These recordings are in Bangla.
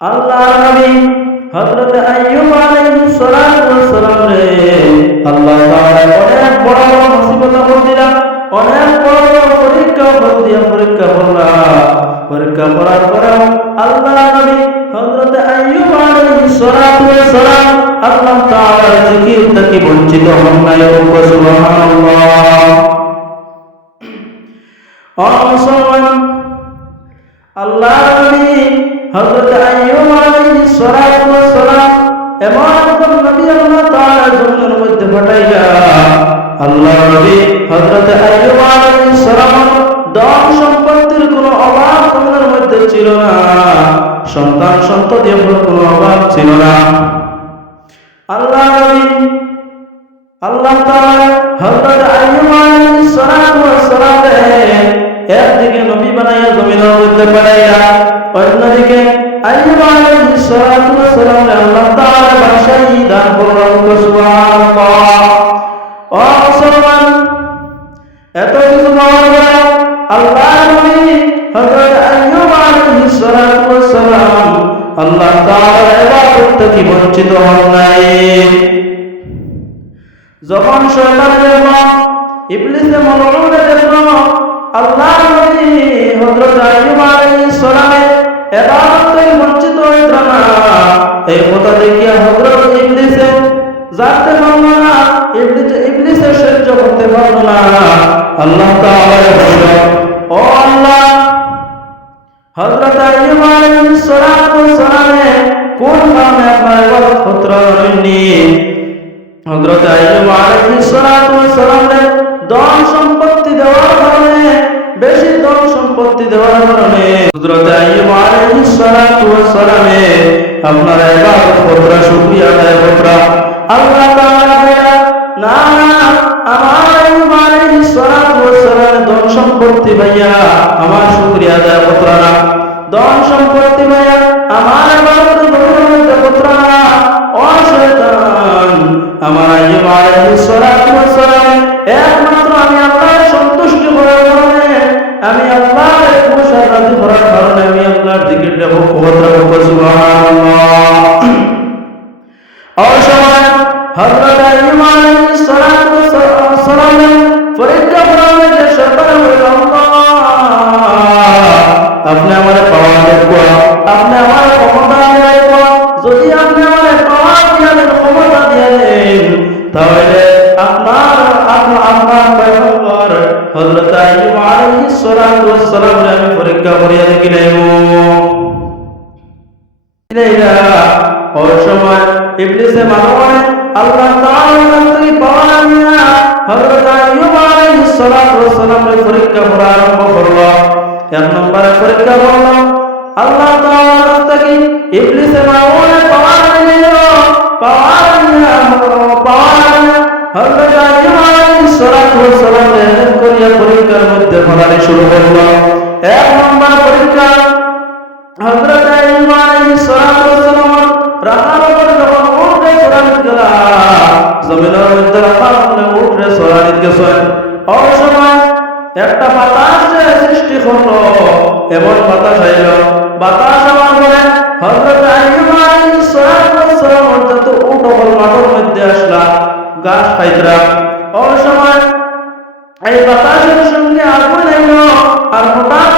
আল্লাহ নবী হযরত আইয়ুব আলাইহিস ওয়াস সালাম রে আল্লাহ তাআলা অনেক বড় বড় মুসিবত দিলা অনেক বড় বড় পরীক্ষা দিয়া পরীক্ষা করলা পরীক্ষা করার পরে আল্লাহ নবী হযরত আইয়ুব আলাইহিস সালাম আল্লাহ তাআলার জিকির থেকে বঞ্চিত হন নাই, ও সুবহানাল্লাহ। ও আল্লাহ হযরত আইয়ুব আলাইহিস সালাতু ওয়াস সালাম এমন একজন নবী আল্লাহ তাআলা জমিনের মধ্যে পাঠাইয়া আল্লাহ নবী হযরত আইয়ুব আলাইহিস সালাম ধন সম্পত্তির কোনো অভাব জমিনের মধ্যে ছিল না। সন্তান সন্ততির কোনো অভাব ছিল না। আল্লাহ নবী, আল্লাহ তাআলা একদিকে নবী বানাইয়া জমিনের মধ্যে পাঠাইয়া অন্যদিকে আইয়ুব আলাইহিস সালাতু ওয়াস সালাম আল্লাহ তাআলা বাদশাহী দান করলেন সুবহানাল্লাহ। ও মুসলমান, এত কিছু পাওয়ার পরে আল্লাহ বঞ্চিত হন নাই? যখন শয়তানের মন ইবলিসে মলউনের জন্য আল্লাহ হযরত আইয়ুব আলাইহিস সালামের ইবাদত থেকে বঞ্চিত হইত না এই কথা দেখিয়া হযরত ইবলিসে জানতে পারল না, ইবলিসে ইবলিসে সহ্য করতে পারল না। আল্লাহ তাআলা বলল, ও আল্লাহ, হযরত আইয়ুব আলাইহিস সালাতু সালামে কোন সালামে আপনারা এবার পুত্র শুক্রিয়া আদায় পুত্র আল্লাহ তাআলা না, আমার আলাইহিস সালাতু ওয়াস সালামের ধন সম্পত্তি ভাইয়া, আমার শুক্রিয়া আদায় পুত্র না। ধন সম্পত্তি ভাইয়া, আমার ইলাইলা ওই সময় ইবলিসে মানবনে আল্লাহ তাআলা থেকে পাওয়া নিয়া হযরত আইয়ুব আলাইহিস সালাতু ওয়াস সালামের পরীক্ষা করা আরম্ভ করল এক নম্বরে পরীক্ষা করল আল্লাহ তাআলা থেকে ইবলিসে মানবনে পাওয়া নিল পাওয়া নিয়া পাওয়া নিয়া হযরত আইয়ুব আলাইহিস সালাতু ওয়াস সালামের এক করিয়া পরীক্ষার মধ্যে ফলানি শুরু করল এক নম্বর পরীক্ষা হযরত আইয়ুব আলাইহিস সালাতু ওয়াস সালাম রাখার উপর যখন উঠে চড়ানিত গেলা জমিনের মধ্যে রাখার উপরে উঠে চড়ানিত গেছেন ওই একটা বাতাস যে সৃষ্টি করল, এমন বাতাস আইল বাতাস আমার পরে হযরত আইয়ুব আলাইহিস সালাম যত উঠ হল মাঠের মধ্যে আসলা গাছ খাইতরা। ওই এই বাতাসের সঙ্গে আগুন আইল আর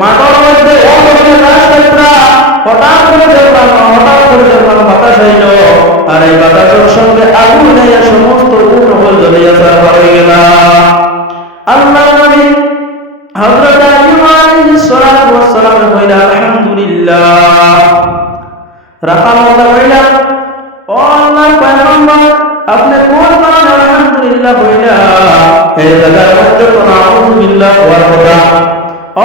জায়গার মধ্যে মাঠের মধ্যে রাজক্ষেত্রা হঠাৎ করে দেখলাম হঠাৎ করে দেখলাম বাতাস হইল আর এই বাতাসের সঙ্গে আগুন হইয়া সমস্ত উপর জ্বলিয়া সারা হয়ে গেল। আল্লাহ নবী হযরত আইয়ুব আলাইহিস সালাতু ওয়াস সালাম কইলা আলহামদুলিল্লাহ। রাখাল কথা কইলা ও আল্লাহর পয়গম্বর, আপনি কোন কারণে আলহামদুলিল্লাহ কইলা এই জায়গার মধ্যে কোন আউযুবিল্লাহ হওয়ার কথা। ও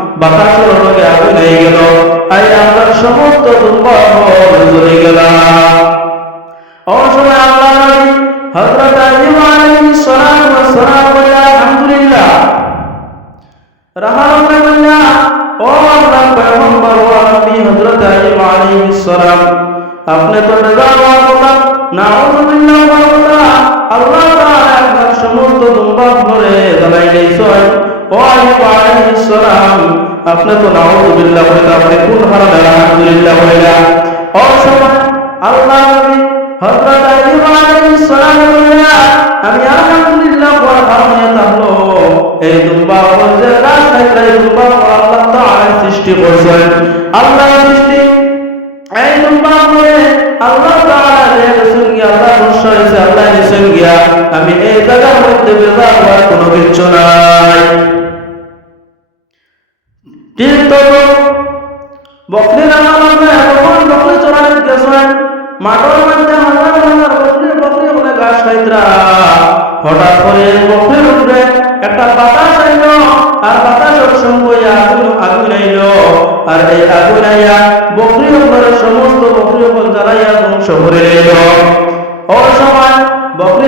বাতাসের লগে আগুন হয়ে গেল। আই আমরা সমস্ত দুম্বা জ্বলে গেলাম ও সময় আল্লাহ নবী হযরত আইয়ুব আলাইহিস সালাম ওয়া সালাম বললেন আলহামদুলিল্লাহ রাহামনা ও আল্লাহ পয়গম্বর, ও নবী হযরত আইয়ুব আলাইহিস সালাম, আপনি তো নাজাওয়া কথা নাউযুবিল্লাহ ওয়া কথা আল্লাহ তাআলা আপনার সমস্ত দুম্বা ভরে জ্বালাই দিয়েছেন। ও আইয়ুব আলাইহিস সালাম আপনি তো নাউযুবিল্লাহ বলে আপনি কোন হারামে, আলহামদুলিল্লাহ বলে সময় আল্লাহ নবী হযরত আইয়ুব আলাইহিস সালাম বললেন, আমি আলহামদুলিল্লাহ বড় কারণে তাহলো এই দুম্বা বলছে খাইতে এই দুম্বা আল্লাহ তাআলা সৃষ্টি করছেন। আল্লাহ সৃষ্টি, এই দুম্বা বলে আল্লাহ তাআলা দেখেছেন গিয়া আল্লাহ হয়েছে, আল্লাহ দিয়েছেন গিয়া। আমি এই জায়গার মধ্যে বেজার হওয়ার কোনো কিচ্ছু নাই। তো বকরি রান্না করবে তখন বকরি চড়াই গেছেন মাঠের মধ্যে হাজার হাজার বকরি বকরি বলে ঘাস খাইতরা। হঠাৎ করে বকরির উপরে একটা বাতাস আইল, আর বাতাসের সঙ্গে আগুন আগুন আইল। আর এই আগুন আইয়া বকরি উপরে সমস্ত বকরি উপর জ্বালাইয়া ধ্বংস করে এল ও সময় বকরি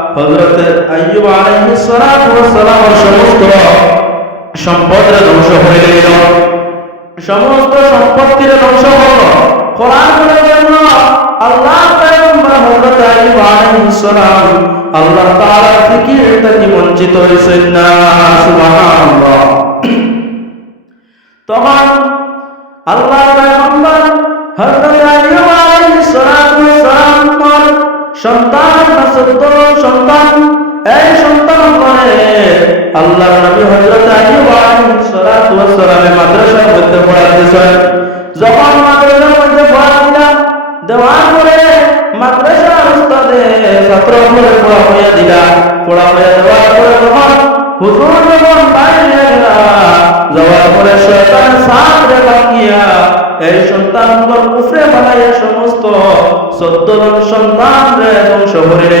হযরত আইয়ুব আলাইহিস সালাতু ওয়াস সালামের সমস্ত সম্পদের ধ্বংস হয়ে গেল। সমস্ত সম্পত্তির ধ্বংস হলো। কোরআন বলে জন্য আল্লাহ পয়গম্বর হযরত আইয়ুব আলাইহিস সালাম আল্লাহ তাআলা থেকে বঞ্চিত হয়েছেন না? সুবহানাল্লাহ। তখন আল্লাহ হযরত আইয়ুব আলাইহিস সালাম সন্তান সত্য সন্তান, এই সন্তান করে আল্লাহর নবী মাদ্রাসার মধ্যে যখন মাদ্রাসার মধ্যে দেওয়ার পরে মাদ্রাসার উস্তাদে ছাত্র করে পড়া হইয়া দিলা। পড়া হইয়া দেওয়ার পরে তখন হুজুর যখন বাইরে যাওয়ার পরে শয়তান বাকিয়া এই সন্তানগুলোর উপরে বানাইয়া সমস্ত সন্তান রে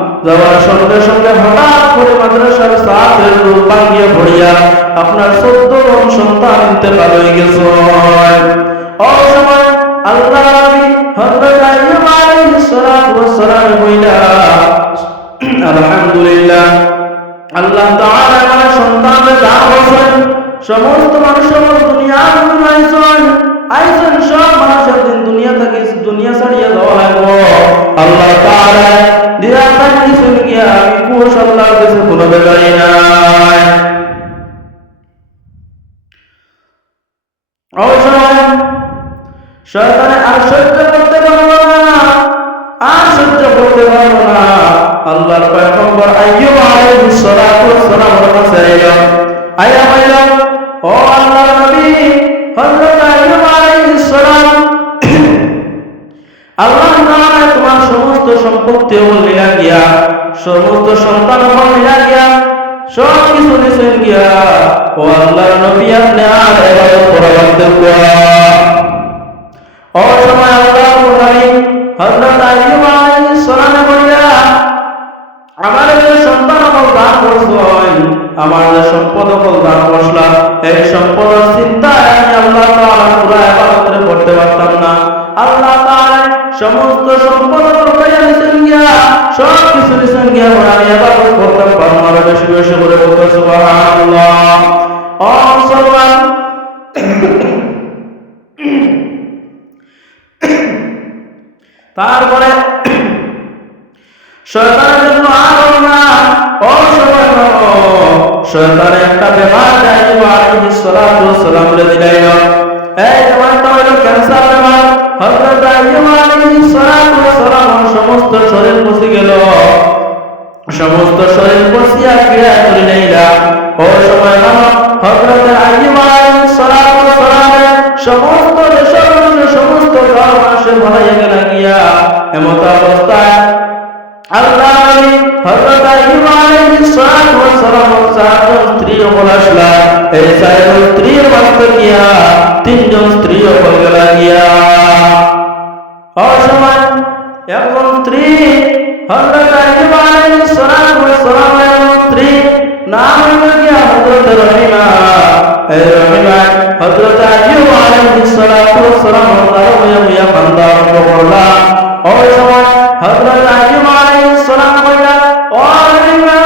যাওয়ার সঙ্গে সঙ্গে হঠাৎ করে মাদ্রাসার সাথের রূপ ভাঙিয়ে আপনার জন সন্তান ইন্তেকাল হয়ে গেছে। ও সময় আল্লাহ সমস্ত সব দুনিয়া দুনিয়া আল্লাহ কোষ আল্লাহর কাছে কোনো বেগাই নাই। ও সময় ও আল্লাহর নবী আপনি আর এবাদত করার দেব ও সময় আল্লাহ মুহারি হযরত আইয়ুব আলাইহিস সালামে বলিয়া আমার যে সন্তান আমল দান করছেন আমার যে সম্পদ আমল দান করছলা, এই সম্পদের চিন্তায় আমি আল্লাহ তাআলা পুরো ইবাদতে করতে পারতাম না। আল্লাহ তাআলা সমস্ত সম্পদ রূপাইয়া নিছেন গিয়া সব কিছু নিছেন গিয়া, আমি ইবাদত করতাম পারব না বেশি বেশি করে বলতে সুবহানাল্লাহ। ও মুসলমান তারপরে শয়তানের জন্য আর না হলো। শয়তানের একটা বেমার আইয়ুব আলাইহিস সালাতু সালাম রে দিলাইল এই বেমারটা হলো ক্যান্সার বেমার। হযরত আইয়ুব আলাইহিস সালাতু সালাম সমস্ত শরীর পচে গেল। করে নেইলা ও সময় হলো হযরত আইয়ুব আলাইহিস ওয়াস সালামের সমস্ত দেশের সমস্ত ঘর মানুষের ভরাইয়া গেল গিয়া এমত অবস্থায় আল্লাহ হযরত আইয়ুব আলাইহিস ওয়াস সালাম চারজন স্ত্রী ওপর আসলা এই চারজন স্ত্রীর বাস্তে গিয়া তিনজন স্ত্রী ওপর গেল গিয়া অসময় একজন স্ত্রী হযরত আইয়ুব আলাইহিস সালাতু সালামের স্ত্রী, নাম হইয়া বান্দা আরম্ভ করলা ওই সময় হযরত আইয়ুব আলাইহিস সালাম কইলা ও রহিমা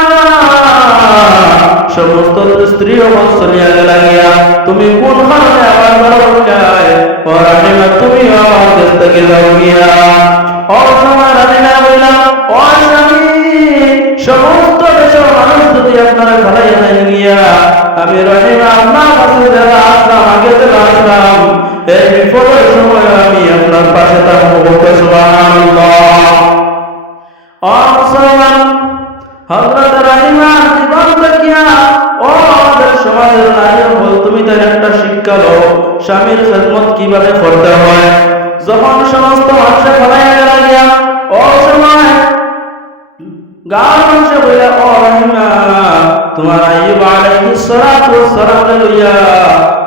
সমস্ত স্ত্রী অবস্থ চলিয়া গেল গিয়া তুমি কোন কারণে আমার ঘর উঠায় ও রানিমা তুমি আমার দেশ থেকে যাও গিয়া ও সময় রানিমা বললাম ও স্বামী সমস্ত দেশের মানুষ যদি আপনারা ভালাই নাই গিয়া আমি রানিমা আপনার কাছে যারা আসলাম, আগে থেকে আসলাম। এই বিপদের সময় আমি আপনার পাশে থাকব বলতে সুবহানাল্লাহ। হযরত রাহিমা জীবন দেখিয়া, ও আমাদের সমাজের নারী বল তুমি তার একটা শিক্ষা লো স্বামীর খেদমত কীভাবে করতে হয়? যখন সমস্ত মানুষে ফলাই গেল গিয়া, ও সময় গাঁর মানুষে বইলা ও রাহিমা তোমার আইয়ুব আলাইহিস সালাতু সালাম লইয়া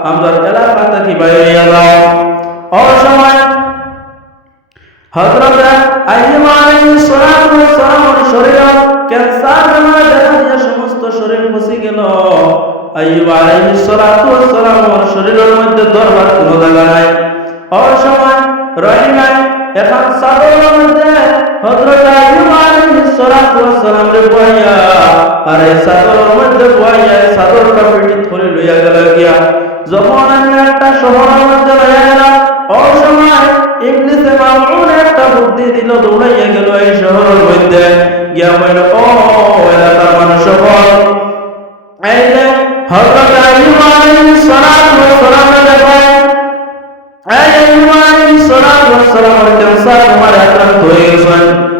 আমাদের এলাকা থেকে বাইরে বেমার দেখা সমস্ত শরীর বসে গেল। শরীরের মধ্যে দরবার কোনো জায়গা নাই। ও সময় রহিমা এখন মধ্যে হযরত আইয়ুব সালাতু ওয়াস সালাম রে বইয়া আর এই সাদরের মধ্যে বইয়া সাদরটা পেটি ধরে লইয়া গেল গিয়া। যখন আমি একটা শহরের মধ্যে লইয়া গেলাম, ও সময় ইবলিসে মামুন একটা বুদ্ধি দিল, দৌড়াইয়া গেল এই শহরের মধ্যে। গিয়া বলল, ও এলাকার মানুষ বল এই যে হযরত আইয়ুব আলাইহিস সালাতু ওয়াস সালাম দেখো এই আইয়ুব আলাইহিস সালাতু ওয়াস ক্যান্সার, তোমার আক্রান্ত হয়ে গেছেন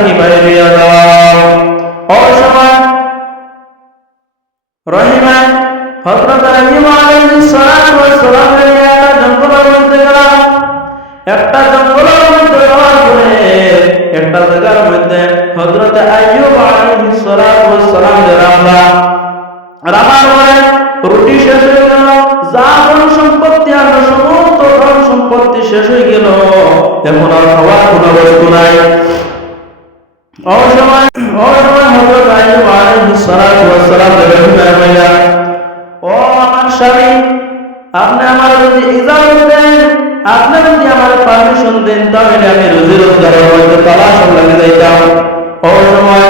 থেকে বাইরে নিয়ে যাও ও সময় রহিমা, হযরত আইয়ুব আলাইহিস সালাতু ওয়াস সালাম একটা জঙ্গলের মধ্যে গেলাম। একটা জঙ্গলের মধ্যে যাওয়ার পরে, একটা সালাম পরে রুটি শেষ হয়ে গেল, যা ধন সম্পত্তি আর সমস্ত ধন সম্পত্তি শেষ হয়ে গেল। এখন আর খাওয়ার কোনো বস্তু নাই। আমার যদি ইজাজত দেন, আপনি যদি আমার পারমিশন দেন তবে রোজগারের মধ্যে তালাশ লাগে যাইতাম। ও সময়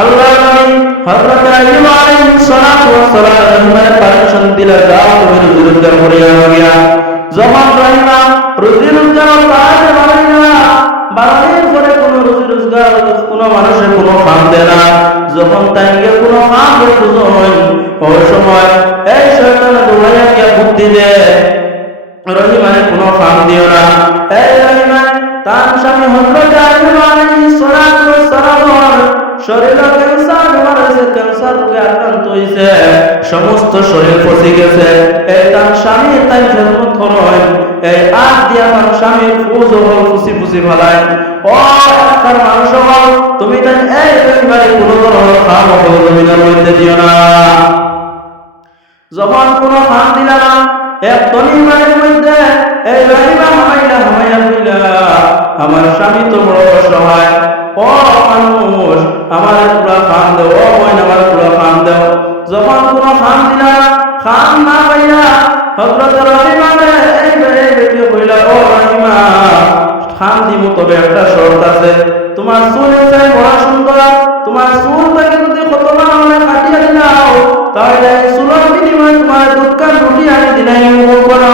আল্লাহ নবী হযরত আইয়ুব আলাইহিস সালাতু ওয়াস সালাম পারমিশন দিলে যাও তুমি রুজি রোজগার করিয়া গিয়া যখন রহিমা রুজি রোজগার বাড়াইলা বাড়ানোর পরে কোনো রুজি রোজগার কোনো মানুষের কোনো ফান দেয় যখন তাইকে কোনো ফান খুঁজন ওই সময়, এই শয়তানে দৌড়াইয়া গিয়া বুদ্ধি দেয় রহিমানে কোনো ফান দিও না। এই রহিমান, তার স্বামী হযরত আইয়ুব আলাইহিস সালাতু ওয়াস সালাম শরীরে ক্যান্সার হয়েছে ক্যান্সার রোগে আক্রান্ত হয়েছে সমস্ত শরীর ফসে গেছে। এই তার স্বামী তাই খেদমত করেন। এই আখ দিয়া হল ফুসি ফুসি ও মানুষ হল তুমি এই পরিবারে কোনো ধরনের খাম হল মধ্যে দিও না। যখন খাম দিলা না, এক তনি বাড়ির মধ্যে, এই রহিমা হামাইলা দিলা আমার স্বামী তো বড় অসহায় মানুষ আমার পুরা ফান দেও, ও মইন আমার পুরা ফান দেও। যখন কোনো দিলা, খান না রহিমা এই কইলা ও রহিমা, খান দিমু তবে একটা শর্ত আছে। তোমার চুল চাই বড় সুন্দর, তোমার চুলটাকে যদি খতমা হলে কাটিয়ে দিলাও, তাহলে বিনিময়ে তোমার রুটি আনি দিলাই অসময়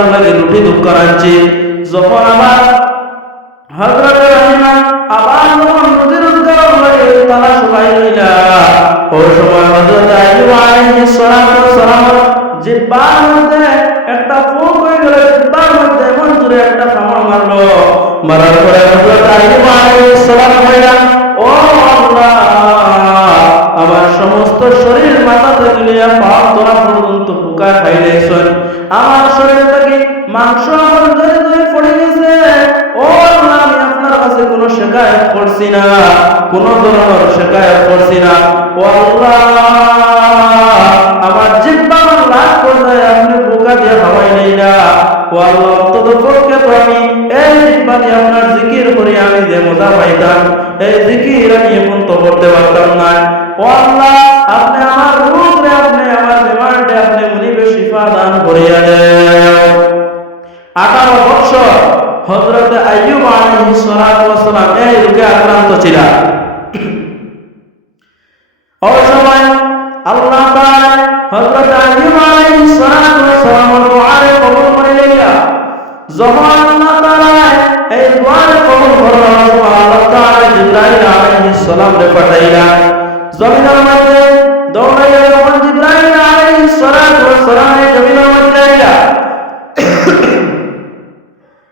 আপনার লাগে রুটি দোকান আনছি যখন আমার হযরত রহিমা আবার যখন রুটি লাগে তারা সবাই রইলা ও সময় হযরত আইয়ুব আলাইহিস সালাতু সালাম জিব্বার মধ্যে একটা ফুক হয়ে গেল, জিব্বার মধ্যে এমন জোরে একটা কামড় মারলো। মারার পরে হযরত আইয়ুব আলাইহিস সালাম কইলা ও আল্লাহ, আমার সমস্ত শরীর মাথা থেকে নিয়ে পা তোলা পর্যন্ত পোকা খাইলেছেন আমার মাংস আমার ধরে ধরে পড়ে গেছে। ও আমি আপনার কাছে কোনো শেখায়ত করছি না, কোনো ধরনের শেখায়ত করছি না। ও আল্লাহ, আমার জিব্বা আমার লাভ করতে আপনি পোকা দিয়ে খাওয়াই নেই না। ও আল্লাহ, অন্তত পক্ষে তো আমি এই জিব্বা দিয়ে আপনার জিকির করি, আমি মজা পাইতাম, এই জিকির আমি এখন তো করতে পারতাম না। ও আল্লাহ, আপনি আমার রূপে, আপনি আমার বেমারটা আপনি মনিবে শিফা দান করিয়া দেন। আঠারো বছর হজরত সালাতু ওয়াস সালাম এই রোগে আক্রান্ত ছিলেন। ওই সময় আল্লাহ আলাইহিস সালাতু ওয়াস সালামের দুআরে কবুল করে নিলেন। যখন আল্লাহ এই দুআরে কবুল করলেন আল্লাহ তাআলা জিবরাইল সালাম রে পাঠাইলেন। জমিনের মধ্যে দৌড়াইয়া যখন সালাম জমিনের মধ্যে আইলা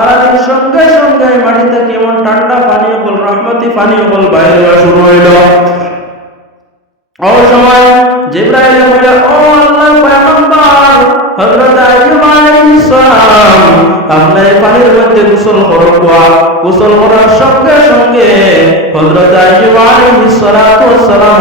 মারা সঙ্গে সঙ্গে মাটিতে কেমন ঠান্ডা পানীয় বল, রহমতি পানীয় বল বাইরে শুরু হইল। ও সময় জিব্রাইল বলে, ও আল্লাহ পয়গম্বর, হযরত আইয়ুব আলাইহিস সালাম, আপনার পানির মধ্যে গোসল করকুয়া গোসল করার সঙ্গে সঙ্গে হযরত আইয়ুব আলাইহিস সালাম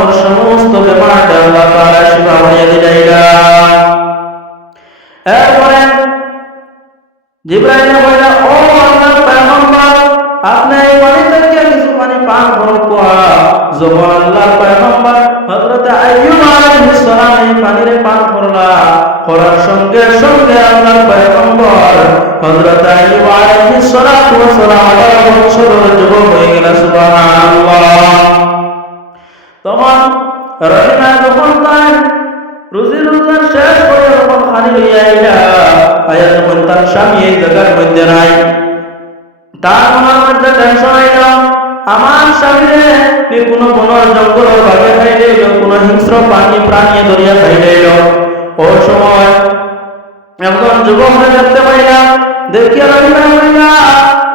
স্বামীরে নি কোনো বনর জঙ্গল বাগে খাইলে কোনো হিংস্র প্রাণী প্রাণী ধরিয়া খাইলে ও সময়। একজন যুবক দেখতে পাইলাম দেখিয়া রহিমা হইলা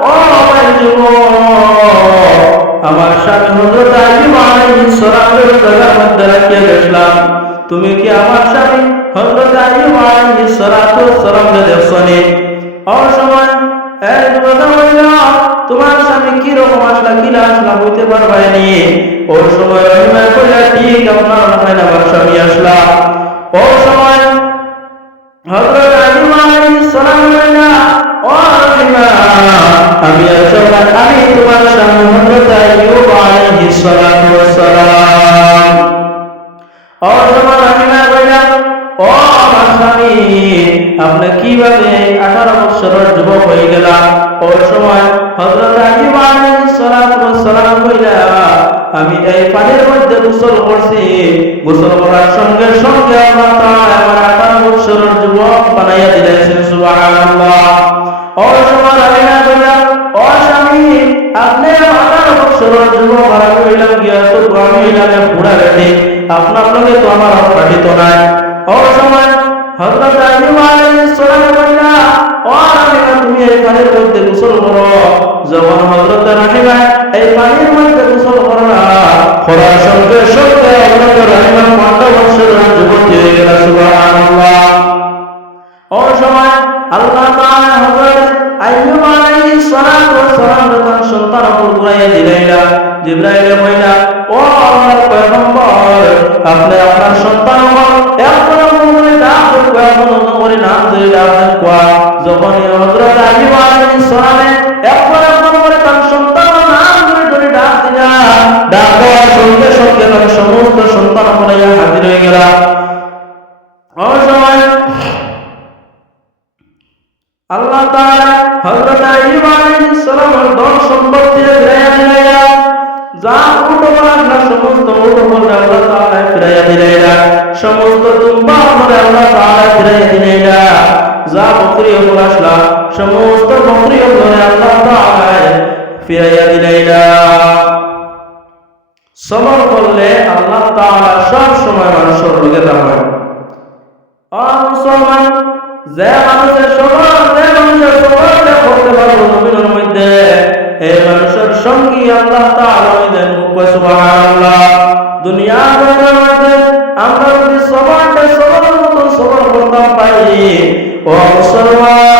ও আমার যুবক আমার স্বামী হযরত আইয়ুব আলাইহিস সালামের জায়গার মধ্যে রাখিয়া গেছিলাম। তুমি কি আমার স্বামী হযরত আইয়ুব আলাইহিস সালাতু ওয়াস সালাম রে দেখছনি ও সময়। তোমার স্বামী কি রকম আসলা, কি আসলা হইতে পারবাই নি। ও সময় রহিমা কইলা ঠিক আপনার হয় না স্বামী আসলা। ও সময় আমি তোমার স্বামী হযরত আইয়ুব আলাইহিস সালাম আমি এই পানির মধ্যে গোসল করছি। গোসল করার সঙ্গে সঙ্গে আল্লাহ তাআলা আমার আঠারো বছরের যুবক বানাইয়া দিলেন সুবহানাল্লাহ। ও ও আপনি যুবক আমি গিয়া তো আমি পুরা রেডি আপনার তো আমার নাই। ও হযরত ও রাহিমা তুমি এই পানির মধ্যে গোসল করো। যখন হযরত রাহিমা এই পানির মধ্যে করার সঙ্গে সঙ্গে হযরত রাহিমা পনেরো বছরের যুবতী হয়ে গেল সুবহানাল্লাহ। ও সময় আল্লাহ তাআলা হযরত আইয়ুব আলাইহিস সালাতু ওয়াস সালাম তার সন্তান উপর ঘুরাইয়া দিলাইলা জিবরাইল কইলা ও আল্লাহর পয়গম্বর, আপনি আপনার সন্তান এক করে ডাক কয় করে নাম ধরে ডাক যখন হযরত আইয়ুব আলাইহিস সালামে করে করে তার ডাক দেওয়ার সঙ্গে সঙ্গে তার সমস্ত সন্তান উপরে হাজির হয়ে গেল। ও আল্লাহ তাআলা হযরত আইয়ুব আলাইহিস সালামের ধন সম্পত্তি ফিরাইয়া দিলাইয়া যা উটো বাংলা সমস্ত উটো আল্লাহ তাআলা ফিরাইয়া দিলাইয়া সমস্ত দুম্বা বলে আল্লাহ তাআলা ফিরাইয়া দিলাইয়া যা বকরি ওপর আসলা সমস্ত বকরি বলে আল্লাহ তাআলা ফিরাইয়া দিলাইয়া সবর করলে আল্লাহ তাআলা সব সময় মানুষের লগে দাঁড়ায় আর মুসলমান যে মানুষের সবার, যে মানুষের সবারটা করতে পারব নবীনের মধ্যে, এই মানুষের সঙ্গী আল্লাহ তাআলা দেন সুবহানাল্লাহ। দুনিয়া জগতের মধ্যে আমরা যদি সবারটা সবার মতো সবার করতাম পারি, ও মুসলমান